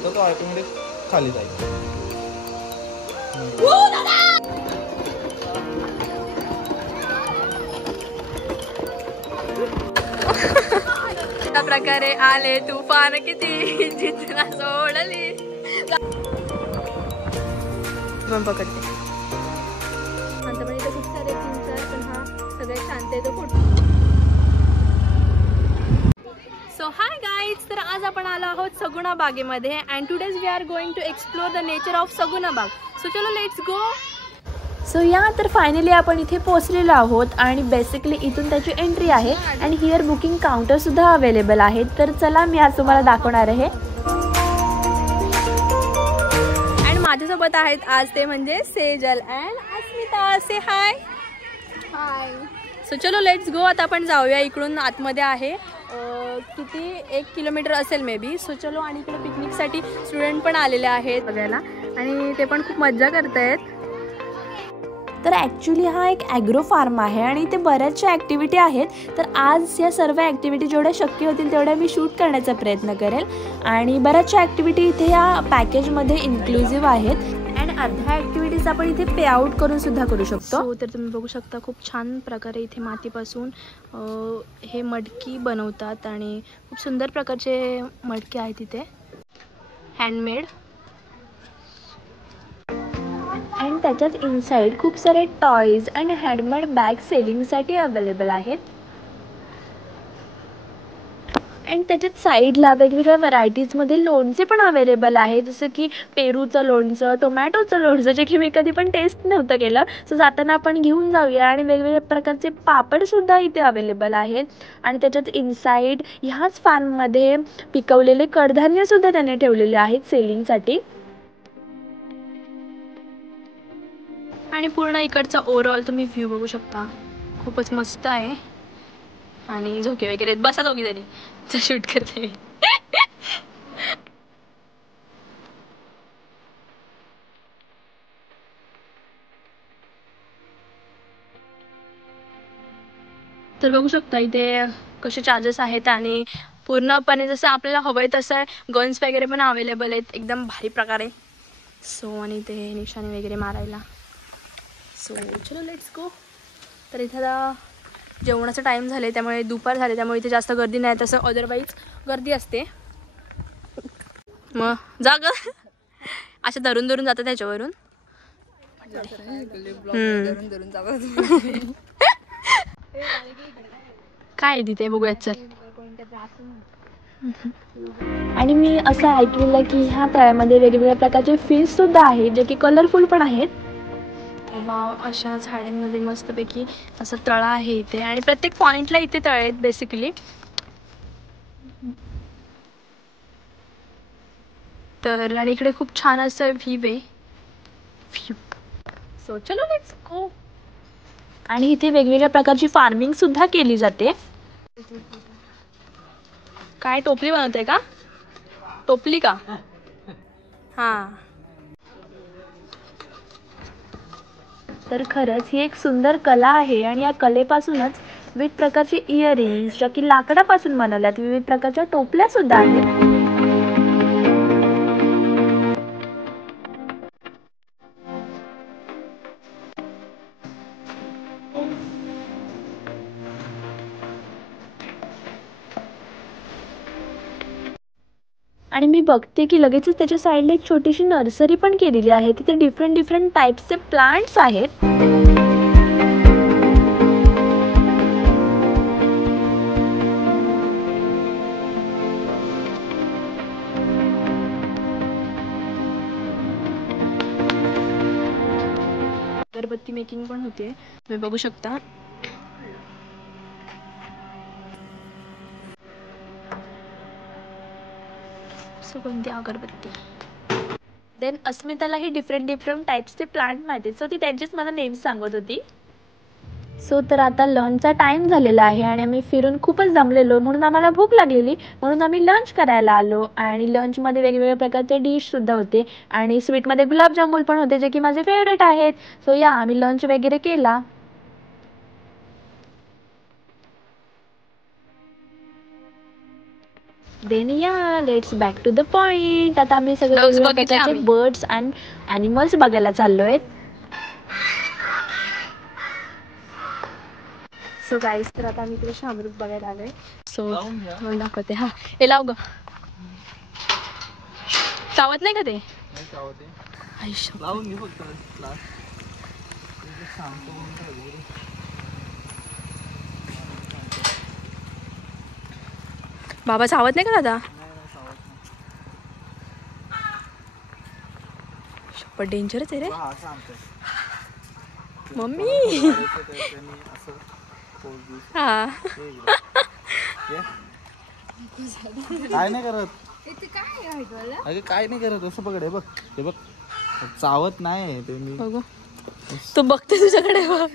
सांगतो तो ऑटोमॅटिक खाली जाईल. अशा प्रकारे आले तुफान किती जिजना सोडली. पण पकडते आता पण इथे खूप सारे चिंच, पण हा सगळे शांत आहे तो फोटो. सो हाय गाईज, तर आज आपण आलो आहोत सगुणा बागेमध्ये and today's we are going to explore the nature of Saguna Baug. So चलो लेट्स गो. सो या तर फायनली आपण इथे पोहोचलेलो आहोत आणि बेसिकली इथून त्याची एंट्री आहे आणि हिअर बुकिंग काउंटरसुद्धा अवेलेबल आहेत. तर चला मी आज तुम्हाला दाखवणार आहे. अँड माझ्यासोबत आहेत आज ते म्हणजे Sejal and Asmita. Say high. High. So चलो लेट्स गो. आता आपण जाऊया. इकडून आतमध्ये आहे किती 1 किलोमीटर असेल मे बी. सो चलो. आणि इकडे पिकनिकसाठी स्टुडंट पण आलेले आहेत बघायला आणि ते पण खूप मज्जा करत आहेत. तर ॲक्च्युली हा एक ॲग्रो फार्म आहे आणि इथे बऱ्याचशा ॲक्टिव्हिटी आहेत. तर आज या सर्व ॲक्टिव्हिटी जेवढ्या शक्य होतील तेवढ्या मी शूट करण्याचा प्रयत्न करेल. आणि बऱ्याचशा ॲक्टिव्हिटी इथे या पॅकेजमध्ये इन्क्लुझिव्ह आहेत अँड अर्ध्या ॲक्टिव्हिटीज आपण इथे पे आउट करून सुद्धा करू शकतो. तर तुम्ही बघू शकता खूप छान प्रकारे इथे मातीपासून हे मडकी बनवतात आणि खूप सुंदर प्रकारचे मडके आहेत इथे हँडमेड. अँड त्याच्यात इनसाइड खूप सारे टॉयज अँड हँडमेड बॅग सेलिंगसाठी अवेलेबल आहेत. अँड त्याच्यात साईडला वेगवेगळ्या व्हरायटीजमध्ये लोणचे पण अवेलेबल आहे, जसं की पेरूचं लोणचं, टोमॅटोचं लोणचं, जे की मी कधी पण टेस्ट नव्हतं केलं. सो जाताना आपण घेऊन जाऊया. आणि वेगवेगळ्या प्रकारचे पापडसुद्धा इथे अवेलेबल आहेत. आणि त्याच्यात इनसाइड ह्याच फार्ममध्ये पिकवलेले कडधान्यसुद्धा त्याने ठेवलेले आहेत सेलिंगसाठी. आणि पूर्ण इकडचा ओव्हरऑल तुम्ही व्ह्यू बघू शकता. खूपच मस्त आहे. आणि झोके वगैरे बसा दोघी जणी शूट करते मी. तर बघू शकता इथे कसे चार्जेस आहेत आणि पूर्णपणे जसं आपल्याला हवंय तसं आहे. गन्स वगैरे पण अवेलेबल आहेत एकदम भारी प्रकारे. सो आणि ते निशाणे वगैरे मारायला. सो चलो लेट्स गो. तर इथं जेवणाचा टाईम झाले त्यामुळे दुपार झाले त्यामुळे इथे जास्त गर्दी नाही. तसं अदरवाईज गर्दी असते. मग जा ग. अशा धरून धरून जातात त्याच्यावरून. काय तिथे बघूयात चल. आणि मी असं ऐकलेलं की ह्या तळ्यामध्ये वेगवेगळ्या प्रकारचे फिश सुद्धा आहेत जे की कलरफुल पण आहेत. अशा झाडांमध्ये मस्तपैकी असं तळा आहे इथे आणि प्रत्येक पॉइंटला इथे तळे आहेत बेसिकली. तर आणि इकडे खूप छान असं व्ह्यू आहे. सो चलो लेट्स गो. आणि इथे वेगवेगळ्या प्रकारची फार्मिंग सुद्धा केली जाते. काय टोपली बनवते का? टोपली का? हां. तर खरंच ही एक सुंदर कला आहे आणि या कलेपासूनच विविध प्रकारचे इयरिंग्स ज्या की लाकडापासून बनवल्यात, विविध प्रकारच्या टोपल्या सुद्धा आहेत. आणि मी बघते की लगेचच त्याच्या साईडला एक छोटीशी नर्सरी पण केलेली आहे. तिथे डिफरंट टाईप्सचे प्लांट्स आहेत. अगरबत्ती मेकिंग पण होते, तुम्ही बघू शकता. सुगंधी अगरबत्ती. देन अस्मितालाही डिफरंट टाईप्सचे प्लांट माहिती, सो ती त्यांचीच मला नेम्स सांगत होती. सो तर आता लंचचा टाइम झालेला आहे आणि आम्ही फिरून खूपच दमलेलो म्हणून आम्हाला भूक लागलेली म्हणून आम्ही लंच करायला आलो. आणि लंचमध्ये वेगवेगळ्या प्रकारचे डिशसुद्धा होते आणि स्वीटमध्ये गुलाबजामुन पण होते जे की माझे फेवरेट आहेत. सो या आम्ही लंच वगैरे केला. देन या let's back to the point. आता आम्ही सगळे वेगवेगळ्या प्रकारचे बर्ड्स अँड ॲनिमल्स बघायला चाललोय. सो गाईस, तर आता आम्ही इकडे शामरुख बघायला आलोय. सो मग दाखवते. हा हे लाव ग. चावत नाही का ते? बाबा चावत नाही का दादा? पण डेंजरच आहे रे मम्मी. हा काय नाही करत, अगे काय नाही करत. असं बघ, बघ हे बघ, चावत नाही ते. मी बघू, तू बघते तुझ्याकडे बघ.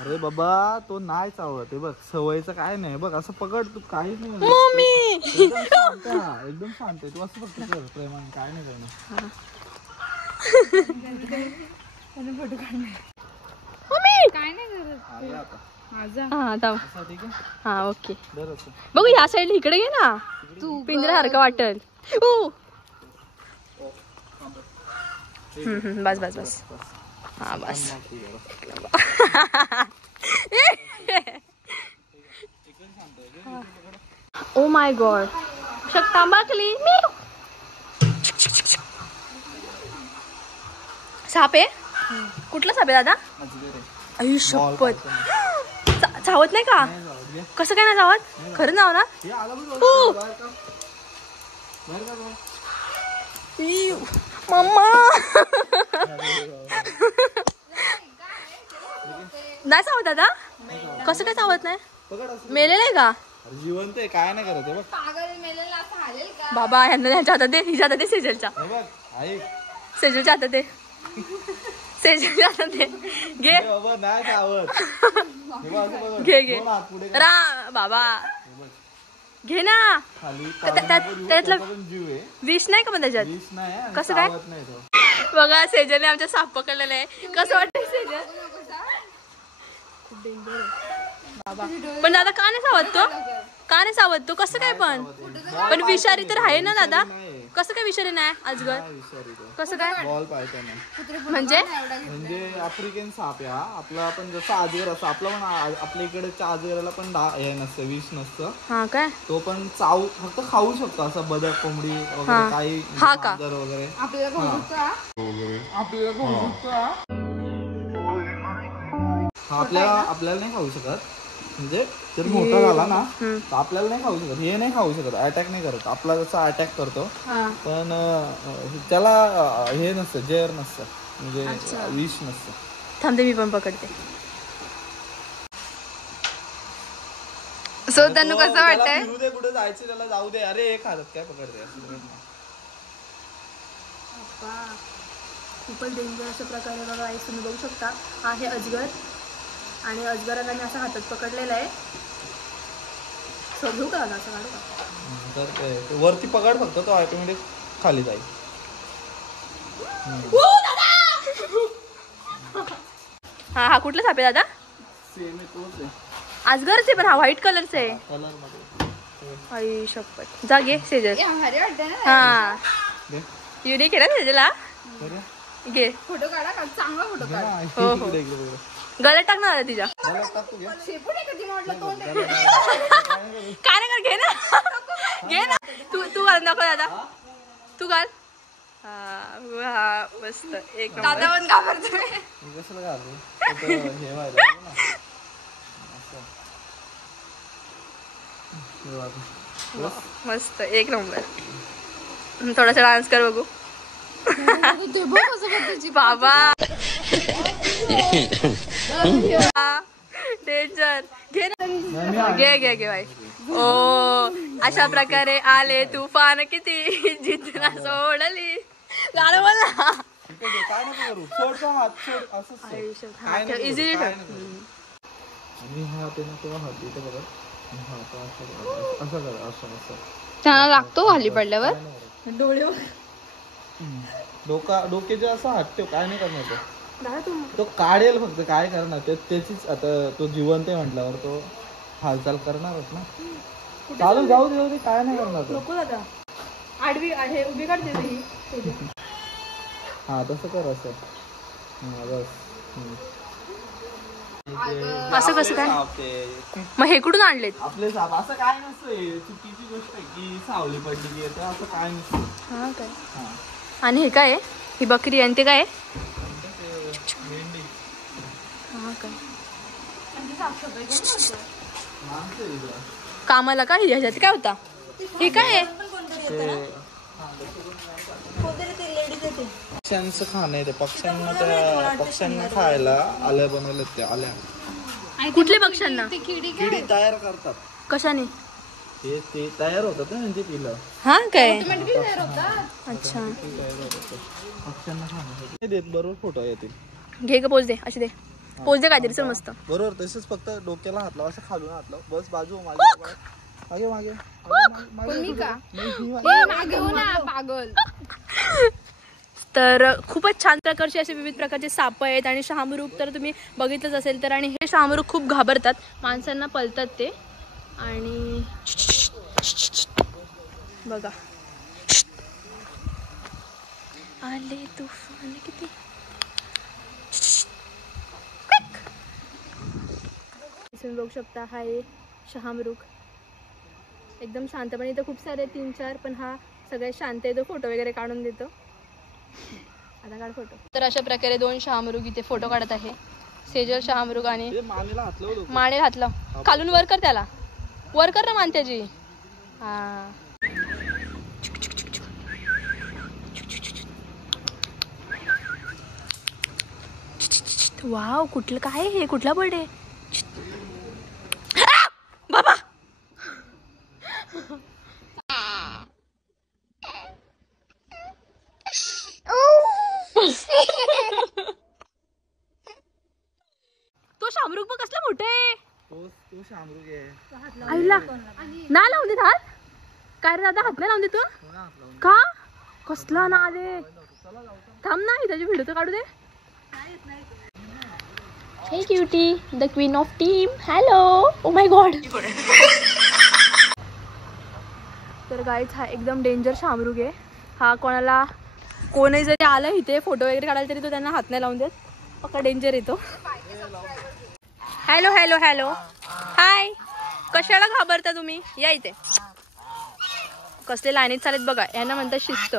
अरे बाबा, तो नाही चावत. हे बघ, सवयचं काय नाही. बघ असं पकड, तू काहीच नाही. मम्मी एकदम शांत आहे तू. असं फक्त कर प्रेमाने, काय नाही करणार. हा ओके. बघू या साईड इकडे घे ना, तू पिंजऱ्यासारखं वाटेल. बस बस बस. हा बस. ओ माय गॉड, शकता बाकली. साप आहे? कुठला साप आहे दादा? आई शपथ, चावत नाही का? कसं काय नाही चावत? खरं नाव ना? मम्मा नाही चावत दादा? कसं काय चावत नाही? मेलेलं आहे का? जिवंत आहे, काय नाही करत. बाबा ह्यांना ह्याच्या हातात दे, हिच्या हातात दे. सेजलच्या सेजलच्या हातात दे. सेजलच्या हातात दे. घे घे घे रा बाबा, घे ना. त्यातलं विष नाही का पण त्याच्यात? कसं काय? बघा सेजलने आमच्या साप पकडलेलं आहे. कसं वाटतंय सेजल? पण दादा का नाही सावत तो? का नाही सावत तो? कसं काय? पण विषारी तर आहे ना दादा? कसं काय विषारी नाही अजगर? कसं काय? बॉल पाहिजे नाही म्हणजे आफ्रिकन साप आहे हा आपला. पण जसं अजगर असं आपला पण आपल्या इकडच्या अजगराला पण हे नसतं, विष नसतं. हा काय? तो पण चावू फक्त खाऊ शकतो, असं बदक, कोंबडी वगैरे काही वगैरे. आपल्याला नाही खाऊ शकत. म्हणजे जर मोठा झाला ना तर आपल्याला नाही खाऊ शकत. हे नाही खाऊ शकत, अटॅक नाही करत. आपला जसा अटॅक करतो पण त्याला हे नसतं, जहर नसतं, म्हणजे विष नसतं. थांबते, मी पण पकडते. सो त्यांना कसं वाटतंय? कुठे जायचं त्याला जाऊ दे. अरे हे खात काय पकडते? खूपच डेंजर अशा प्रकारे बघा, तुम्ही बघू शकता. हा हे अजगर, आणि अजगराला मी असं हातात पकडलेलं आहे. घेऊ का असं काढू का? तर वरती पकड फक्त, तो ऑटोमॅटिक खाली जाईल. हा हा कुठला साप आहे दादा? सेम आहे, तोच आहे. अजगरच आहे, पण हा व्हाईट कलरचा आहे. कलर मध्ये. आई शपथ. जा घे सेजल. हा युनिक आहे ना सेजला? घे फोटो काढा, चांगला फोटो काढा. हो हो. गळ्यात टाकणार तिच्या. काय नाही कर, घे ना घे ना. तू घाल नको दादा, तू घाल. हा मस्त. एक दादा पण घाबरतोय. मस्त, एक नंबर. थोडासा डान्स कर बघू. बाबा डेंजर. घे ना, घे घे घे बाई. ओ अशा प्रकारे आले तुफान, किती जितना सोडली. गाणं बोल ना. इझिली त्यांना लागतो खाली पडल्यावर डोळे. डोक्याचे असं हात ठेव, काय नाही करणार. तो काढेल फक्त, काय करणार त्याचीच. आता तो जिवंत आहे म्हटल्यावर तो हालचाल करणारच ना. चालू जाऊ दे काय नाही करणार तो. नको दादा आडवी आहे उभी काढते ही. हा तसं कर असं. बस. असं कसं काय मग हे कुठून आणलेत? आपले साप असं काय नसतं. चुकीची गोष्ट आहे की सावली पडली की येतं असं काय नसतं. हा काय. आणि हे काय आहे? ही बकरी आणि ते काय आहे? मेंढी. हा काय कामाला का ह्याच्यात काय होता? हे काय आहे? पक्ष्यांचं खाणं आहे ते. पक्ष्यांना खायला आल्या बनवलं ते आल्या. कुठल्या पक्ष्यांना? किडी तयार करतात. कशाने? ते तयार होतात ना म्हणजे पिलं. हा काय. अच्छा पक्ष्यांना खाण्यासाठी देत. बरोबर फोटो येतील. घे का पोच दे अशी दे. पोच दे काहीतरी चल मस्त. बरोबर तसंच फक्त डोक्याला हात लाव असं खालून हात लाव बस. बाजू मागे मागे पागल. तर खूपच छान प्रकारचे असे विविध प्रकारचे साप आहेत आणि शहामृग तर तुम्ही बघितलंच असेल तर. आणि हे शहामृग खूप घाबरतात माणसांना, पळतात ते. आणि बघा आले तुफान किती. तुम्ही बघू शकता हा आहे शहामृग एकदम शांतपणे. इथं खूप सारे 3-4 पण हा सगळ्यात शांत आहे. तो फोटो वगैरे काढून देतो. आता काढ फोटो. तर अशा प्रकारे 2 शहामृग इथे फोटो काढत आहे. सेजल शहामृग आणि मानेला हात लाव. खालून वर कर त्याला. वर कर ना मान त्याची. हा वाव कुठलं काय हे? कुठला बर्ड आहे बाबा? तो शामरुख बघ कसला मोठा आहे. तो शामरुग आहे. आईला नाही लावून देत हात. काय रे दादा हात नाही लावून देतो का? कसला ना आले. थांब ना त्याची व्हिडिओ तर काढू दे. हे cutie the queen of team. Hello oh my god. तर गाईज हा एकदम डेंजर शामरुग आहे. हा कोणही जरी आलं इथे फोटो वगैरे काढायला तरी तो त्यांना हात नाही लावून देत. पक्का डेंजर येतो. Hello hello hello hi. कशाला घाबरता तुम्ही? या इथे. कसले लाईनीत चालेत बघा. यांना म्हणतात शिस्त.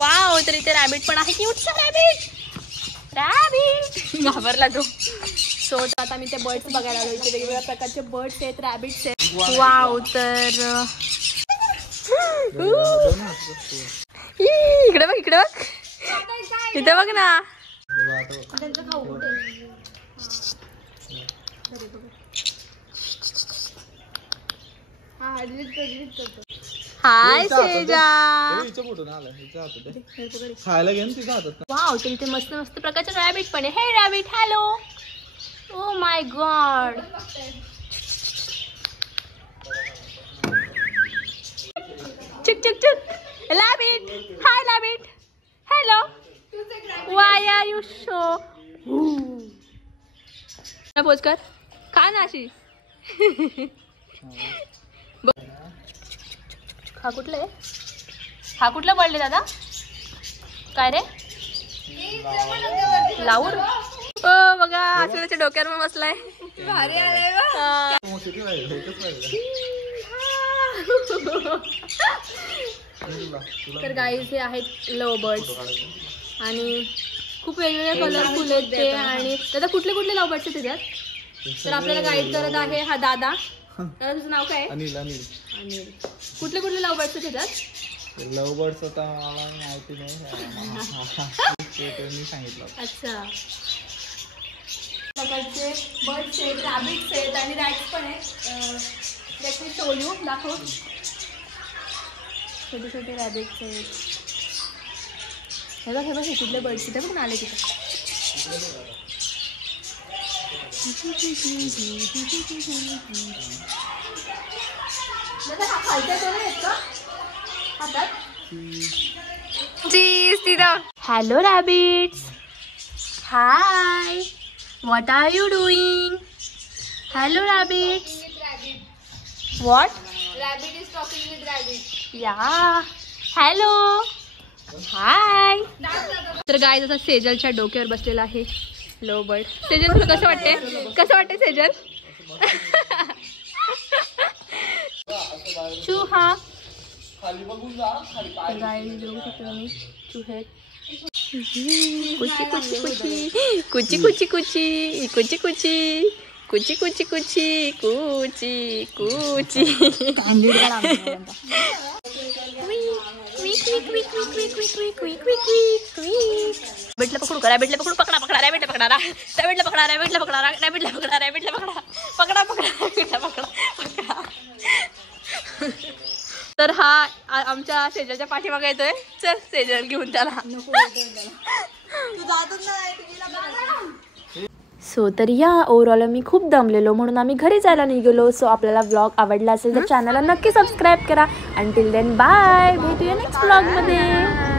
वाव. तर इथे रॅबिट पण आहे. क्यूटचा रॅबिट घाबरला तो. सो आता मी ते बर्ड्स बघायला आलो. इथे वेगवेगळ्या प्रकारचे बर्ड्स आहेत, रॅबिट्स आहेत. वाव. तर इकडे बघ इकडे बघ इथे बघ ना. हाय सेजा. खायला घेऊन तिच्या हातात. वाव. तर इथे मस्त मस्त प्रकारचे रॅबिट पण आहे. हे rabbit hello. Oh my god. चुक चुक चुक. Rabbit hi rabbit hello. Why are you show. पोच कर. खा ना अशी. हा कुठला आहे? हा कुठला पडले दादा? काय रे? लाऊड. ओ बघा आसुराच्या डोक्यावर बसलाय. भारी आलाय. तर गाईज हे आहेत लव बर्ड्स आणि खूप वेगवेगळे कलरफुल आहेत ते. आणि दादा कुठले कुठले लव बर्ड्स आहेत त्याच्यात? तर आपल्याला गाईड करत आहे हा दादा. दादा तुझं नाव काय? अनिल. अनिल. कुठले कुठले लव बर्ड्स आहेत त्याच्यात? लव बर्ड्स आता मला माहिती नाही. सांगितलं. अच्छा. प्रकारचे बर्ड्स आहेत, रॅबिट्स आहेत आणि रॅट्स पण आहेत. त्याची शोल्यू दाखव. छोटे छोटे रॅबिट्स आहेत. हे बघ हे कुठले बर्ड्स तिथे पण आले तिथे. Hello rabbits. Hi, what are you doing? Hello rabbits. What? Rabbit is talking with rabbit. या हॅलो हाय. तर गाय जसा सेजलच्या डोक्यावर बसलेला आहे लो बर्ड. सेजल तुला कसं वाटते? कसं वाटते सेजल? चूहा गाय बघू शकतो मी चूहे. कुची कुची कुची कुची कुची कुची कुची कुची कुची कुची कुची कुची कुची. रॅबिटला पकडू का? रॅबिटला पकडू. पकडा पकडा रॅबिटला पकडा. रॅबिटला पकडा. रॅबिटला पकडा. रॅबिटला पकडा. रॅबिटला पकडा. पकडा पकडा रॅबिटला पकडा. पकडा. तर हा आमच्या सेजलच्या पाठीमागे येतोय. चल सेजल घेऊन त्याला. सो तर या ओव्हरऑल मी खूप दमलेलो म्हणून आम्ही घरी जायला निघालो. सो आपल्याला व्लॉग आवडला असेल तर चॅनलला नक्की सबस्क्राईब करा. Until then bye. भेटूया नेक्स्ट व्लॉगमध्ये.